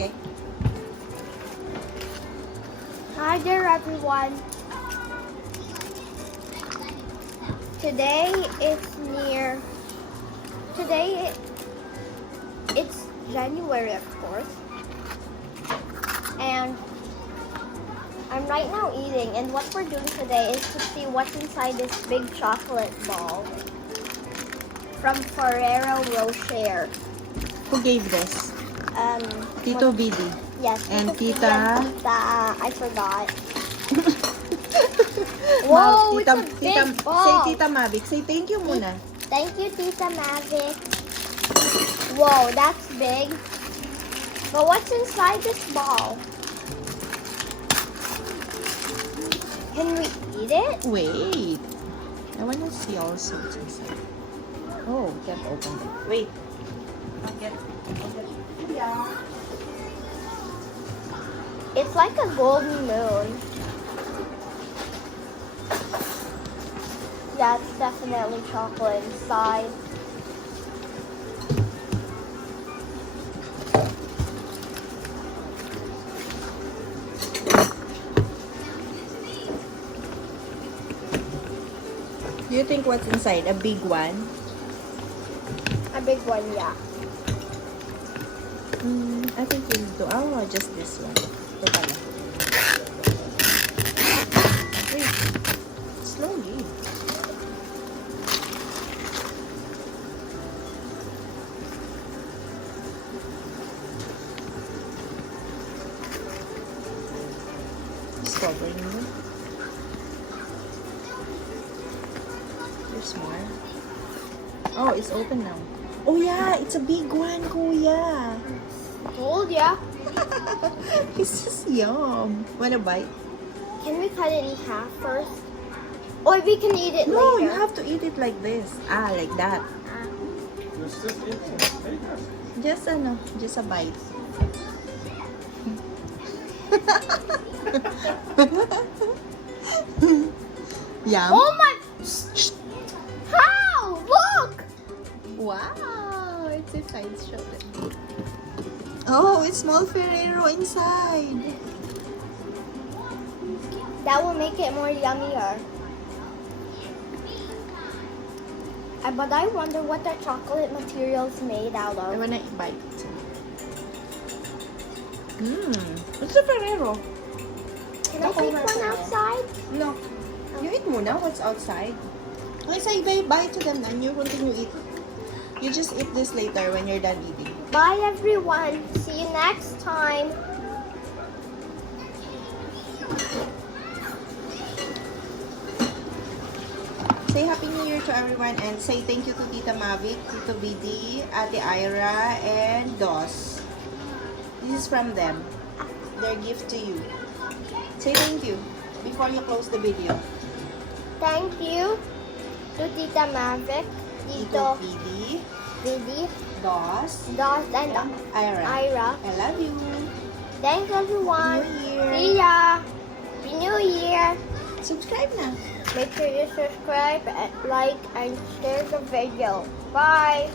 Okay. Hi there, everyone. Today it's January, of course, and I'm right now eating, and what we're doing today is to see what's inside this big chocolate ball from Ferrero Rocher. Who gave this? Tito what- Bidi. Yes, And Tito Tita? and Tita, I forgot. Ma- Whoa, it's a big ball. Say Tita Mavic. Say thank you muna. Thank you, Tita Mavic. Whoa, that's big. But what's inside this ball? Can we eat it? Wait. I want to see also what's inside. Oh, can't open it. Wait. I'll get. Yeah. It's like a golden moon. That's definitely chocolate inside. Do you think what's inside? A big one? A big one, yeah. I think we'll do. Oh, just this one. Ito pala. Wait. Slowly. It's covering you. There's more. Oh, it's open now. Oh yeah, it's a big one, Kuya. Told ya. It's just yum. Wanna bite? Can we cut it in half first? Or we can eat it No, later. you have to eat it like this. Ah, like that. Just just a bite. Yum. Oh my! How? Look! Wow, it's inside. Show it. Oh, it's small Ferrero inside. That will make it more yummier. But I wonder what the chocolate material is made out I of. wanna bite. It's a Ferrero. Can I take one outside? No. You eat muna what's outside. Okay, say bye to them and you continue eat. You just eat this later when you're done eating. Bye, everyone. See you next time. Say Happy New Year to everyone and say thank you to Tita Mavic, Tito BD, Ate Ira, and Dos. This is from them. Their gift to you. Say thank you before you close the video. Thank you to Tita Mavic, Tito Tito BD, Didi, Dos, Dos, and Ira. Ira. I love you. Thanks, everyone. New Year. See ya. Happy New Year. Subscribe na. Make sure you subscribe, like, and share the video. Bye.